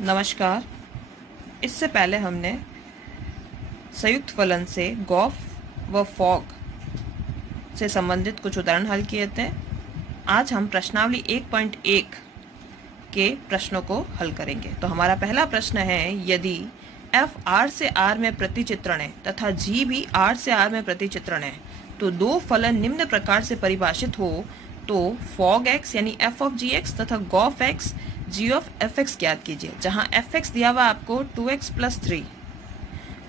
नमस्कार। इससे पहले हमने संयुक्त फलन से गॉफ व फॉग से संबंधित कुछ उदाहरण हल किए थे। आज हम प्रश्नावली 1.1 के प्रश्नों को हल करेंगे। तो हमारा पहला प्रश्न है, यदि f R से R में प्रतिचित्रण है तथा g भी R से R में प्रतिचित्रण है तो दो फलन निम्न प्रकार से परिभाषित हो तो fog x यानी f of gx तथा Gauff x g of fx ज्ञात कीजिए। जहां fx दिया हुआ आपको 2x + 3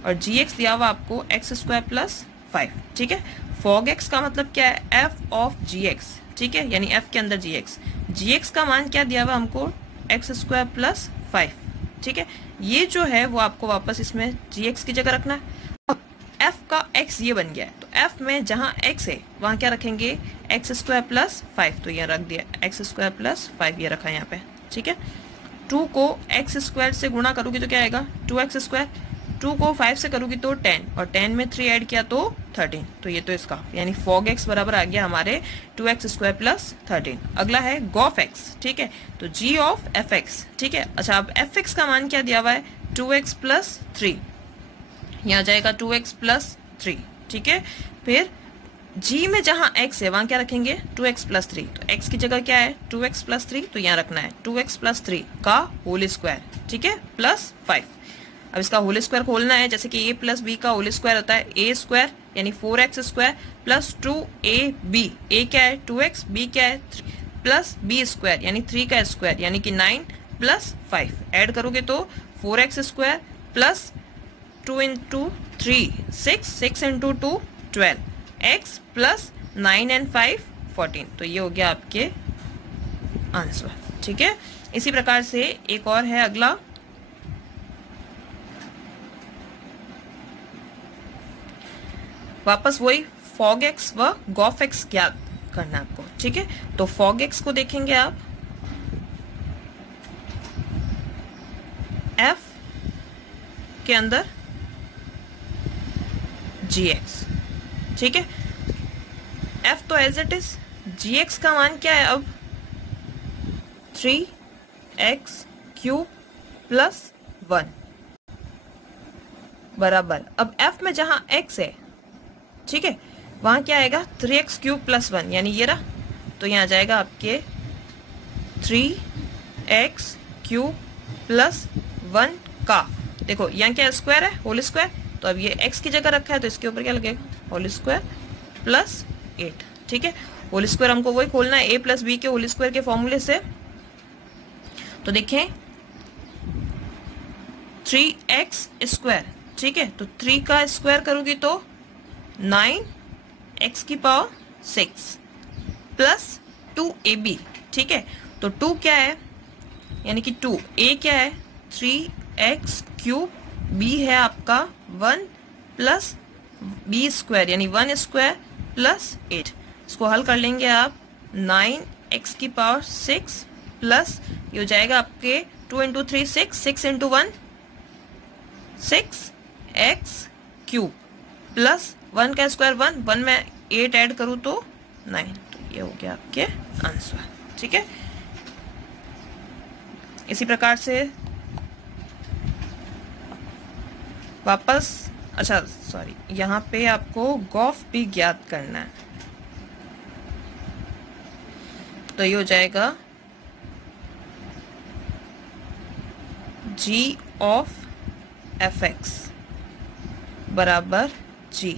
और gx दिया हुआ आपको x² + 5। ठीक है। fog x का मतलब क्या है? f of gx। ठीक है, यानी f के अंदर gx का मान क्या दिया हुआ हमको? x² + 5। ठीक है, ये जो है वो आपको वापस इसमें gx की जगह रखना है। अब f का x ये बन गया है तो f में जहां x है वहां क्या रखेंगे? x² + 5। तो ये रख दिया, x² + 5 ये रखा है यहाँ पे। ठीक है, 2 को x² से गुणा करोगी तो क्या आएगा? 2x²। 2 को 5 से करोगी तो 10 और 10 में 3 ऐड किया तो 13। तो ये तो इसका यानी fog x बराबर आ गया हमारे 2x² + 13। अगला है गॉफ x। ठीक है, तो g of fx। ठीक है, अच्छा अब fx का मान क्या दिया हुआ है? 2x + 3। यहाँ आ जाएगा 2x + 3। ठीक है, फिर g में जहां x है वहां क्या रखेंगे? 2x + 3। तो x की जगह क्या है? 2x + 3। तो यहाँ रखना है 2x + 3 का होल स्क्वायर। ठीक है, +5। अब इसका होल स्क्वायर खोलना है, जैसे कि a + b का होल स्क्वायर होता है a² यानी 4x² + 2ab। a क्या है? 2x, b क्या है? 3 + b² यानी 3 का स्क्वायर यानी कि 9 + 5। ऐड करोगे तो 4x² + 2 × 3 6, 6 × 2 12, x + 9 and 5 14। तो ये हो गया आपके आंसर। ठीक है, इसी प्रकार से एक और है अगला, वापस वही fog x व गॉफ x ज्ञात करना है आपको। ठीक है, तो fog x को देखेंगे आप, f के अंदर gx। ठीक है, f तो एज इट इज, gx का मान क्या है अब? 3x³ + 1 बराबर, अब f में जहां x है, ठीक है, वहां क्या आएगा? 3x³ + 1 यानी ये रहा। तो यहाँ आ जाएगा आपके 3x³ + 1 का, देखो यहाँ क्या स्क्वायर है? Whole square. तो अब ये x की जगह रखा है तो इसके ऊपर क्या लगेगा? Whole square + 8। ठीक है, होल स्क्वायर हमको वही खोलना है a + b के होल स्क्वायर के फॉर्मूले से। तो देखें 3x²। ठीक है, तो 3 का स्क्वायर करोगी तो 9x⁶ + 2ab। ठीक है, तो 2 क्या है? यानी कि 2 a क्या है? 3x³ b है आपका 1 + b² यानी 1² + 8। इसको हल कर लेंगे आप, 9x⁶ प्लस ये हो जाएगा आपके 2 × 3 6, 6 × 1 6x³ प्लस 1 का स्क्वायर 1, 1 में 8 ऐड करूँ तो 9। तो ये हो गया आपके आंसर। ठीक है, इसी प्रकार से वापस, अच्छा सॉरी, यहाँ पे आपको गॉफ भी ज्ञात करना है। तो ये हो जाएगा g of fx बराबर g।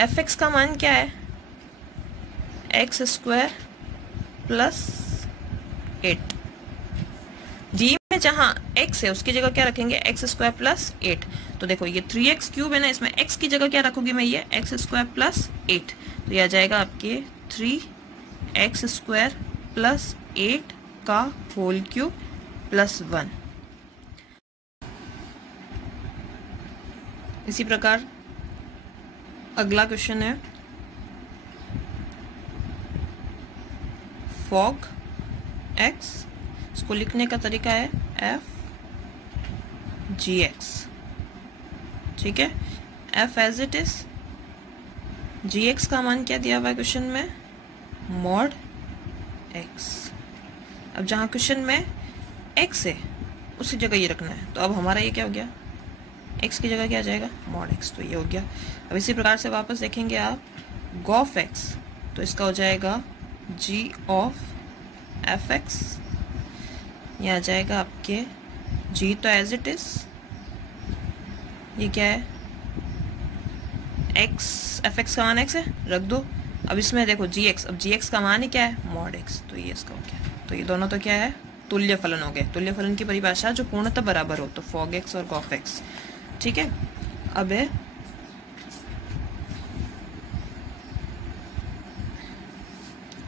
fx का मान क्या है? x² + 8। g में जहां x है उसकी जगह क्या रखेंगे? x² + 8। तो देखो ये 3x³ है ना, इसमें x की जगह क्या रखूंगी मैं? ये x² + 8। तो ये आ जाएगा आपके 3x² + 8 का होल क्यूब + 1। इसी प्रकार अगला क्वेश्चन है, fog x। इसको लिखने का तरीका है f gx। ठीक है, f as it is, gx का मान क्या दिया हुआ है क्वेश्चन में? mod x। अब जहाँ क्वेश्चन में x है उसी जगह ये रखना है। तो अब हमारा ये क्या हो गया, x की जगह क्या आ जाएगा, मॉड x, तो ये हो गया। अब इसी प्रकार से वापस देखेंगे आप गॉफ x, तो इसका हो जाएगा g ऑफ fx, ये आ जाएगा आपके g तो एज इट इज, ये क्या है x, fx का मान x है, रख दो। अब इसमें देखो gx, अब gx का मान ही क्या है, मॉड x, तो ये इसका हो गया। तो ये दोनों तो क्या है, तुल्य फलन हो गए। तुल्य फलन की परिभाषा जो पूर्णतः बराबर हो, तो फॉग x और गॉफ x, ठीक है। अब है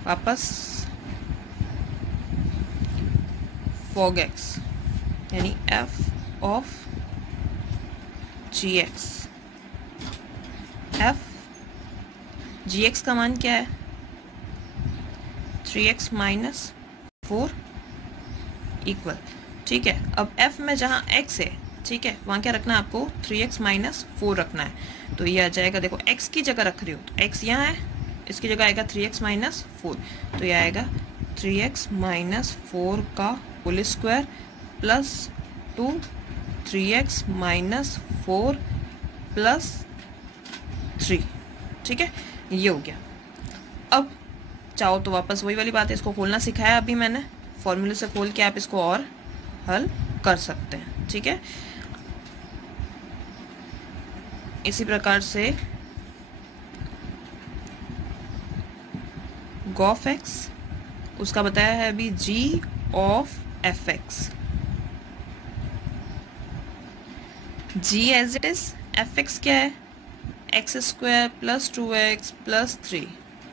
वापस फॉग x यानी f of gx, f gx का मान क्या है, 3x माइनस 4 इक्वल, ठीक है। अब f में जहाँ x है, ठीक है, वहाँ क्या रखना है आपको, 3x माइनस 4 रखना है। तो ये आ जाएगा, देखो x की जगह रख रही हो तो x यहाँ है, इसकी जगह आएगा 3x माइनस 4, तो ये आएगा 3x माइनस 4 का whole square plus 2 3x minus 4 plus 3, ठीक है, ये हो गया। अब चाहो तो वापस वही वाली बात है, इसको खोलना सिखाया अभी मैंने, फॉर्मूले से खोल के आप इसको और हल कर सकते हैं, ठीक है। इसी प्रकार से गॉफ x, उसका बताया है अभी g of fx, g as it is, fx क्या है, x square plus 2x plus 3,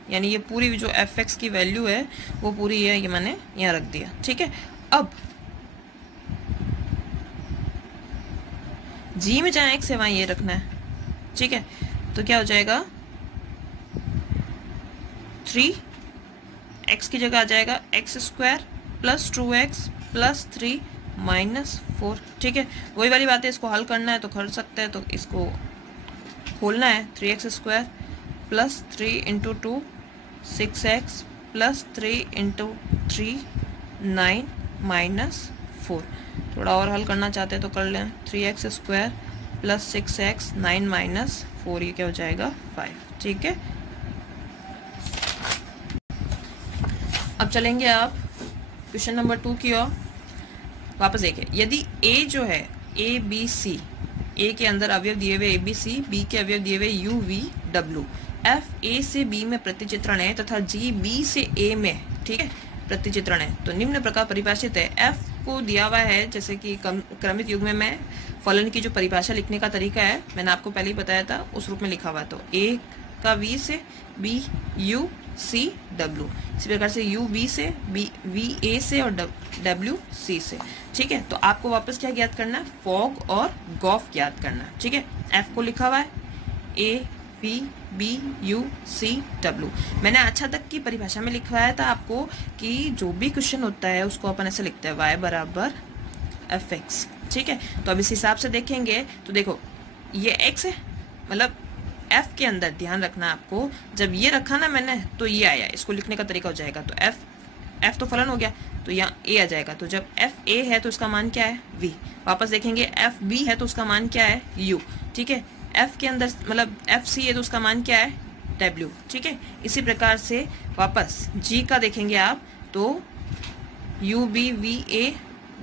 यानी ये पूरी जो fx की वैल्यू है वो पूरी है, ये मैंने यहाँ रख दिया, ठीक है। अब g में जहाँ x है वहाँ ये रखना है, ठीक है। तो क्या हो जाएगा, 3x की जगह आ जाएगा x square plus 2x plus 3 minus 4, ठीक है। वही वाली बात है, इसको हल करना है तो कर सकते हैं, तो इसको खोलना है, 3x square plus 3 into 2 6x plus 3 into 3 9 minus 4। थोड़ा और हल करना चाहते हैं तो कर लें, 3x square plus 6x 9 minus 4, ये क्या हो जाएगा 5, ठीक है। अब चलेंगे आप क्वेश्चन नंबर 2 की ओर। वापस देखिए, यदि a जो है a b c, a के अंदर अवयव दिए हुए a b c, b के अवयव दिए हुए u v w, f a से b में प्रतिचित्रण है तथा g b से a में, ठीक है, प्रतिचित्रण है, तो निम्न प्रकार परिभाषित है। f को दिया हुआ है, जैसे कि क्रमित युग्म में फलन की जो परिभाषा लिखने का तरीका है मैंने आपको पहले ही बताया था, उस रूप में लिखा हुआ है। तो a का v से, b u c w, इसी प्रकार से u b से, b v a से और w c से, ठीक है। तो आपको वापस क्या ज्ञात करना है, फॉग और गॉफ ज्ञात करना है, ठीक है। f को लिखा हुआ है a v b u c w, मैंने अच्छा तक की परिभाषा में लिखवाया था आपको कि जो भी क्वेश्चन होता है उसको अपन ऐसे लिखते हैं y बराबर fx, ठीक है। तो अब इस हिसाब से देखेंगे तो देखो ये x है, मतलब f के अंदर ध्यान रखना आपको, जब ये रखा ना मैंने तो ये आया, इसको लिखने का तरीका हो जाएगा, तो f तो फलन हो गया, तो यहाँ a आ जाएगा, तो जब f a है तो उसका मान क्या है v। वापस देखेंगे f b है तो उसका मान क्या है u, ठीक है। f के अंदर मतलब f c है तो उसका मान क्या है w, ठीक है। इसी प्रकार से वापस g का देखेंगे आप तो u b v a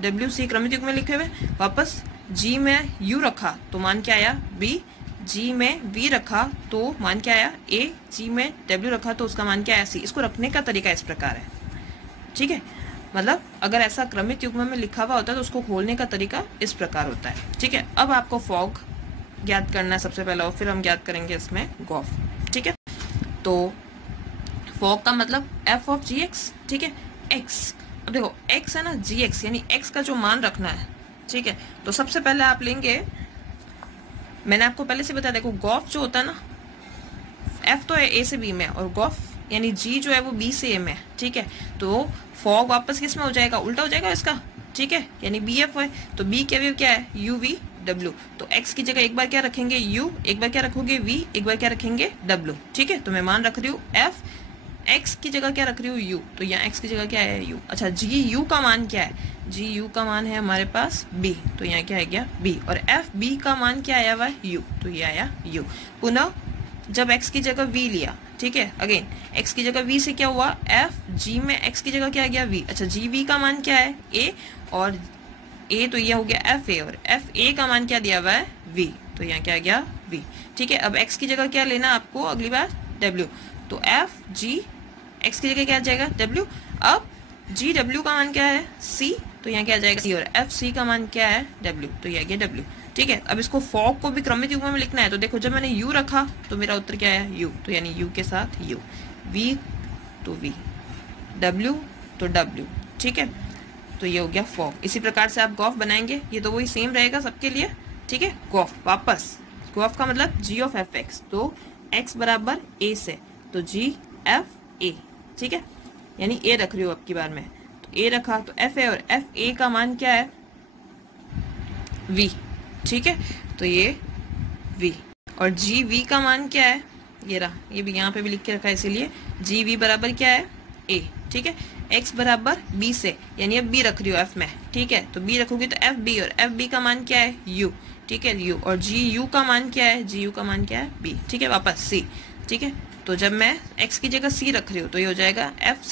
w c क्रमित युग्म में लिखे हुए, वापस g में u रखा तो मान क्या आया b, g में v रखा तो मान क्या आया a, g में w रखा तो उसका मान क्या आया c। इसको रखने का तरीका इस प्रकार है, ठीक है। मतलब अगर ऐसा क्रमित युग्म में लिखा हुआ होता है तो उसको खोलने का तरीका इस प्रकार होता है, ठीक है। अब आपको फॉग ज्ञात करना है सबसे पहले, और फिर हम ज्ञात करेंगे इसमें गॉफ, ठीक है। तो फॉग का मतलब f ऑफ जी एक्स, ठीक है, x। अब देखो x है ना, जी एक्स यानी x का जो मान रखना है, ठीक है। तो सबसे पहले आप लेंगे, मैंने आपको पहले से बताया, देखो गॉफ जो होता है ना, f तो है a से b में और गॉफ यानी g जो है वो b से a में, ठीक है। तो फॉग वापस किस में हो जाएगा, उल्टा हो जाएगा इसका, ठीक है, यानी bf है तो b के अवयव क्या है u v w, तो x की जगह एक बार क्या रखेंगे u, एक बार क्या रखोगे v, एक बार क्या रखेंगे w, ठीक है। तो मैं मान रख रही हूँ f x की जगह क्या रख रही हूँ, u, तो यहाँ x की जगह क्या है, u। अच्छा, जी यू का मान क्या है, जी यू का मान है हमारे पास b, तो यहाँ क्या आ गया b। और एफ बी का मान क्या आया हुआ है, u, तो ये आया u। पुनः जब x की जगह v लिया, ठीक है, अगेन x की जगह v से क्या हुआ, एफ जी में x की जगह क्या आ गया, v। अच्छा, जी v का मान क्या है, a, और a तो यह हो गया एफ ए, और एफ ए का मान क्या दिया हुआ है, v, तो यहाँ क्या आ गया v। ठीक है, अब x की जगह क्या लेना आपको अगली बार, w, तो एफ जी x की जगह क्या आ जाएगा, w। अब जी w का मान क्या है, c, तो यहाँ क्या आ जाएगा c, और एफ सी का मान क्या है, w, तो ये आ गया w। ठीक है, अब इसको फॉग को भी क्रमित युग्म में लिखना है, तो देखो जब मैंने u रखा तो मेरा उत्तर क्या है, u, तो यानी u के साथ u, v तो v, w तो w। ठीक है, तो ये हो गया फॉग। इसी प्रकार से आप गॉफ बनाएंगे, ये तो वही सेम रहेगा सबके लिए। ठीक है, गॉफ वापस, गॉफ का मतलब g ऑफ एफ एक्स, तो x बराबर a से, तो g f a। ठीक है, यानी a रख रही हो अब की बार में, तो a रखा तो f है, और f a का मान क्या है, v। ठीक है, तो ये v, और g v का मान क्या है, ये रहा, ये भी यहाँ पे भी लिख के रखा है, इसीलिए g v बराबर क्या है, a। ठीक है, x बराबर b से, यानी अब b रख रही हो f में। ठीक है, तो b रखोगी तो f b, और f b का मान क्या है, u। ठीक है, u, और g u का मान क्या है, g u का मान क्या है, b। ठीक है, वापस c। ठीक है, तो जब मैं x की जगह c रख रही हूँ तो ये हो जाएगा एफ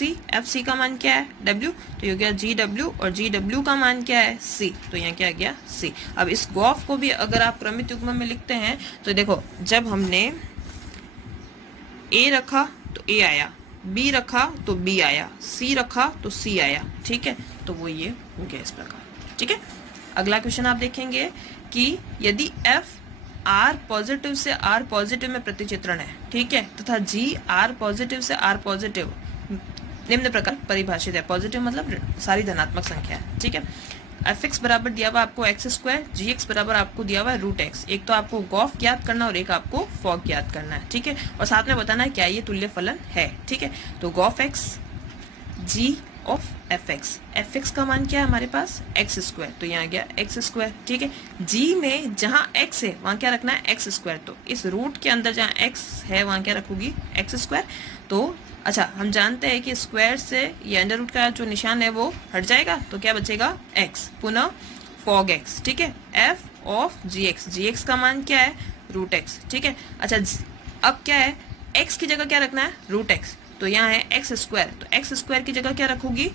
सी का मान क्या है, w, तो ये हो गया जी डब्ल्यू, और जी डब्ल्यू का मान क्या है, c, तो यहाँ क्या आ गया c। अब इस गॉफ को भी अगर आप क्रमित युग्म में लिखते हैं तो देखो जब हमने a रखा तो a आया, b रखा तो b आया, c रखा तो c आया। ठीक है, तो वो ये हो गया इस प्रकार। ठीक है, अगला क्वेश्चन आप देखेंगे कि यदि f r पॉजिटिव से r पॉजिटिव में प्रतिचित्रण है, ठीक है, तथा g r पॉजिटिव से r पॉजिटिव निम्न प्रकार परिभाषित है। पॉजिटिव मतलब सारी धनात्मक संख्या है। ठीक है, एफ एक्स बराबर दिया हुआ आपको एक्स स्क्वायर, जी एक्स बराबर आपको दिया हुआ है रूट एक्स। एक तो आपको गॉफ ज्ञात करना और एक आपको फॉग ज्ञात करना है। ठीक है, और साथ में बताना है क्या ये तुल्य फलन है। ठीक है, तो gof x g of f x का मान क्या है हमारे पास, एक्स स्क्वायर, तो यहाँ आ गया एक्स स्क्वायर। ठीक है, जी में जहाँ एक्स है वहाँ क्या रखना है, एक्स स्क्वायर, तो इस रूट के अंदर जहाँ एक्स है वहाँ क्या रखूंगी, एक्स स्क्वायर। तो अच्छा, हम जानते हैं कि स्क्वायर से ये अंडर रूट का जो निशान है वो हट जाएगा, तो क्या बचेगा, एक्स, पुनः फॉग एक्स। ठीक है, एफ ऑफ जी एक्स का मान क्या है, रूट एक्स। ठीक है, अच्छा अब क्या है, एक्स की जगह क्या रखना है, रूट एक्स, तो यहाँ है एक्स स्क्वायर, तो एक्स स्क्वायर की जगह क्या रखूंगी,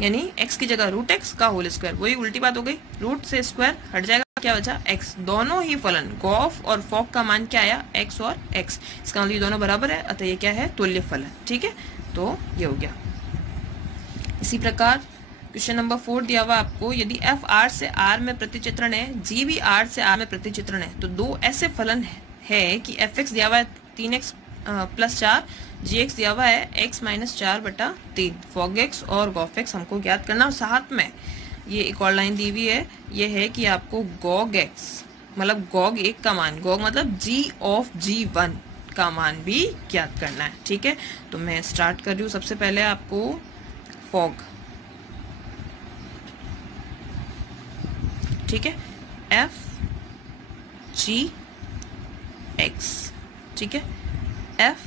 यानी एक्स की जगह रूट एक्स का होल स्क्वायर। वही उल्टी बात हो गई, रूट से स्क्वायर हट जाएगा, क्या बचा, एक्स। दोनों ही फलन गॉफ और फॉग का मान क्या आया, एक्स और एक्स, इसका मतलब ये दोनों बराबर है, अतः ये क्या है, तुल्य फलन। ठीक है, तो ये हो गया। इसी प्रकार क्वेश्चन नंबर 4 दिया हुआ आपको, यदि एफ आर से आर में प्रतिचित्रण है, जी भी आर से आर में प्रतिचित्रण है, तो दो ऐसे फलन है कि एफ एक्स दिया हुआ है 3x + 4, जी एक्स दिया हुआ है x - 4/3, फॉग एक्स और गॉफ एक्स हमको ज्ञात करना। और साथ में ये एक और लाइन दी हुई है, ये है कि आपको गॉग एक्स मतलब गॉग 1 का मान, गॉग मतलब g ऑफ g1 का मान भी ज्ञात करना है। ठीक है, तो मैं स्टार्ट कर रही हूँ। सबसे पहले आपको फॉग, ठीक है, एफ जी एक्स। ठीक है, एफ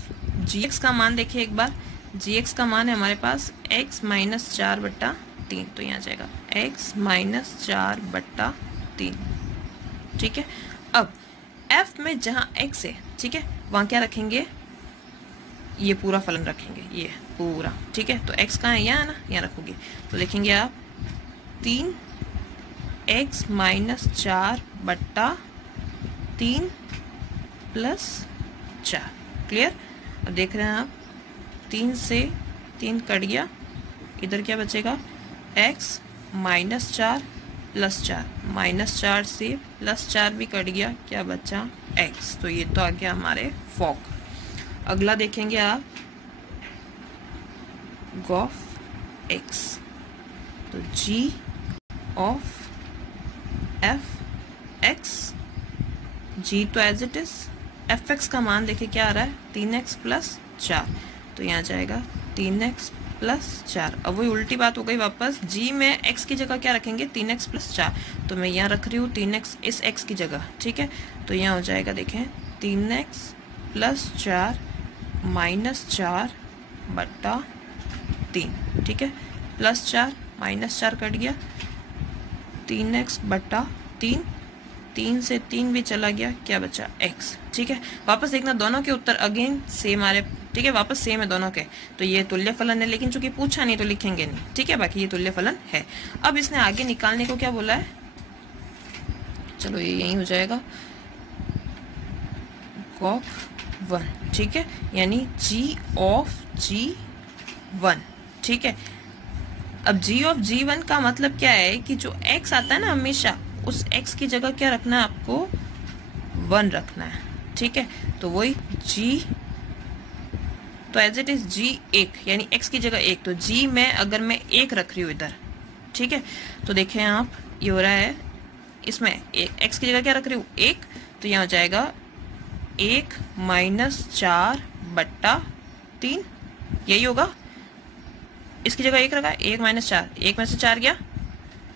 जी एक्स का मान देखिए एक बार, जी एक्स का मान है हमारे पास x - 4/3, तो यहाँ जाएगा x - 4/3। ठीक है, अब f में जहाँ x है, ठीक है, वहाँ क्या रखेंगे, ये पूरा फलन रखेंगे, ये पूरा। ठीक है, तो x कहाँ है, यहाँ ना, यहाँ रखोगे, तो लिखेंगे आप 3x - 4/3 + 4। क्लियर, अब देख रहे हैं आप, 3 से 3 कट गया, इधर क्या बचेगा, x - 4 + 4, -4 से +4 भी कट गया, क्या बचा, x। तो ये तो आ गया हमारे फॉग। अगला देखेंगे आप, गॉफ एक्स, तो g of f x, g तो as it is, f x का मान देखिए क्या आ रहा है, 3x + 4, तो यहाँ जाएगा 3x + 4। अब वही उल्टी बात हो गई वापस, g में x की जगह क्या रखेंगे, 3x + 4, तो मैं यहाँ रख रही हूँ 3x इस x की जगह। ठीक है, तो यहाँ हो जाएगा देखें 3x + 4 - 4 बट्टा 3, ठीक है, प्लस 4 माइनस 4 कट गया, 3x बट्टा 3, 3 से 3 भी चला गया, क्या बचा x, ठीक है। वापस देखना दोनों के उत्तर अगेन सेम आ रहे, ठीक है, वापस सेम है दोनों के, तो ये तुल्य फलन है, लेकिन चूंकि पूछा नहीं तो लिखेंगे नहीं, ठीक है, बाकी ये तुल्य फलन है। अब इसने आगे निकालने को क्या बोला है, चलो ये यही हो जाएगा कॉक 1, ठीक है, यानी g ऑफ g1, ठीक है। अब g ऑफ g1 का मतलब क्या है कि जो x आता है ना हमेशा, उस x की जगह क्या रखना है आपको, 1 रखना है, ठीक है। तो वही g, तो एज इट इज g1 यानी x की जगह 1, तो g में अगर मैं 1 रख रही हूँ इधर, ठीक है, तो देखें आप ये हो रहा है, इसमें x की जगह क्या रख रही हूँ 1, तो यहाँ हो जाएगा 1 माइनस 4 बट्टा 3, यही होगा। इसकी जगह 1 रखा, 1 माइनस 4, 1 में से 4 गया,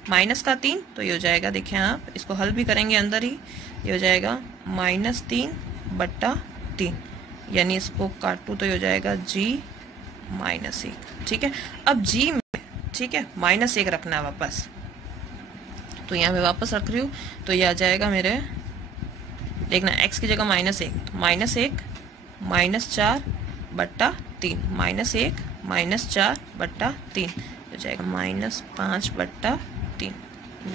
माइनस का 3, तो ये हो जाएगा, देखें आप इसको हल भी करेंगे अंदर ही, ये हो जाएगा -3 बट्टा 3, यानी इसको काटूँ तो ये हो जाएगा g -1, ठीक है। अब g में, ठीक है, -1 रखना है वापस, तो यहाँ मैं वापस रख रही हूँ, तो ये आ जाएगा मेरे, देखना x की जगह -1, तो -1 -4 बट्टा 3, -1 -4 बट्टा 3 हो जाएगा -5 बट्टा 3,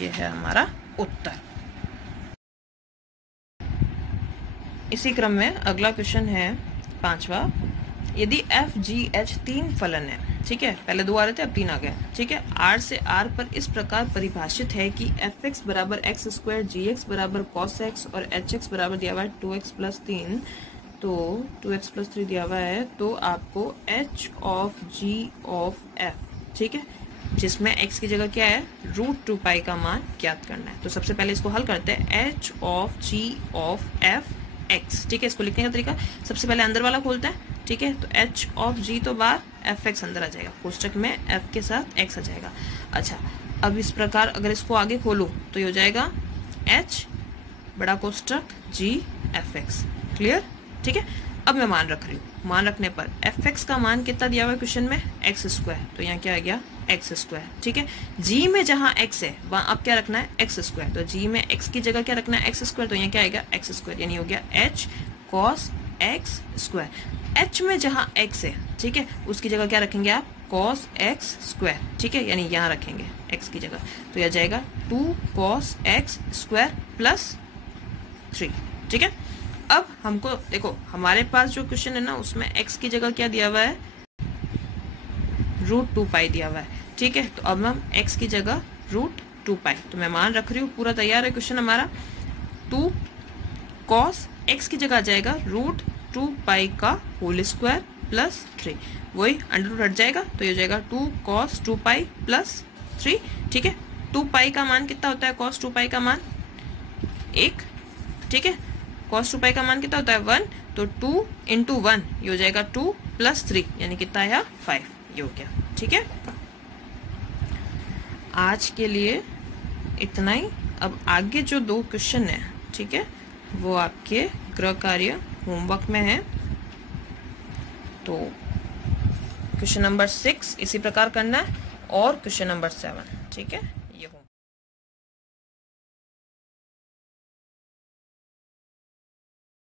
ये है हमारा उत्तर। इसी क्रम में अगला क्वेश्चन है 5वां, यदि f g h 3 फलन है, ठीक है, पहले 2 आ रहे थे अब 3 आ गए, ठीक है, r से r पर इस प्रकार परिभाषित है कि fx बराबर x स्क्वायर, gx बराबर cos x और hx बराबर दिया हुआ है 2x प्लस 3, तो 2x प्लस 3 दिया हुआ है, तो आपको h of g of f, ठीक है, जिसमें x की जगह क्या है √2π का मान ज्ञात करना है। तो सबसे पहले इसको हल करते हैं, h of g of f x, ठीक है, इसको लिखने का तरीका सबसे पहले अंदर वाला खोलते हैं, ठीक है, तो h ऑफ g तो बाहर, fx अंदर आ जाएगा, कोष्टक में f के साथ x आ जाएगा। अच्छा, अब इस प्रकार अगर इसको आगे खोलूं तो ये हो जाएगा h बड़ा कोष्टक g fx, क्लियर, ठीक है। अब मैं मान रख रही हूँ, मान रखने पर fx का मान कितना दिया हुआ है क्वेश्चन में, x स्क्वायर, तो यहाँ क्या आ गया x स्क्वायर, ठीक है। g में जहाँ x है वहाँ अब क्या रखना है x स्क्वायर, तो g में x की जगह क्या रखना है x स्क्वायर, तो यहाँ क्या आएगा x स्क्वायर, यानी हो गया h cos x square. h में जहाँ x है, ठीक है, उसकी जगह क्या रखेंगे आप cos x स्क्वायर, ठीक है, यानी यहाँ रखेंगे x की जगह, तो यह जाएगा 2 cos x स्क्वायर प्लस 3, ठीक है। अब हमको देखो हमारे पास जो क्वेश्चन है ना उसमें x की जगह क्या दिया हुआ है √2π दिया हुआ है, ठीक है, तो अब हम x की जगह √2π, तो मैं मान रख रही हूँ, पूरा तैयार है क्वेश्चन हमारा। 2 cos x की जगह आ जाएगा √2π का होल स्क्वायर प्लस 3, वही अंडर हट जाएगा, तो ये हो जाएगा 2 cos 2π प्लस 3, ठीक है। 2π का मान कितना होता है, cos 2π का मान 1, ठीक है, cos 2π का मान कितना होता है 1, तो 2 इंटू 1 ये हो जाएगा 2 प्लस 3, यानी कितना आया 5, ये हो गया, ठीक है। आज के लिए इतना ही। अब आगे जो 2 क्वेश्चन है, ठीक है, वो आपके गृह कार्य होमवर्क में है, तो क्वेश्चन नंबर 6 इसी प्रकार करना है और क्वेश्चन नंबर 7, ठीक है।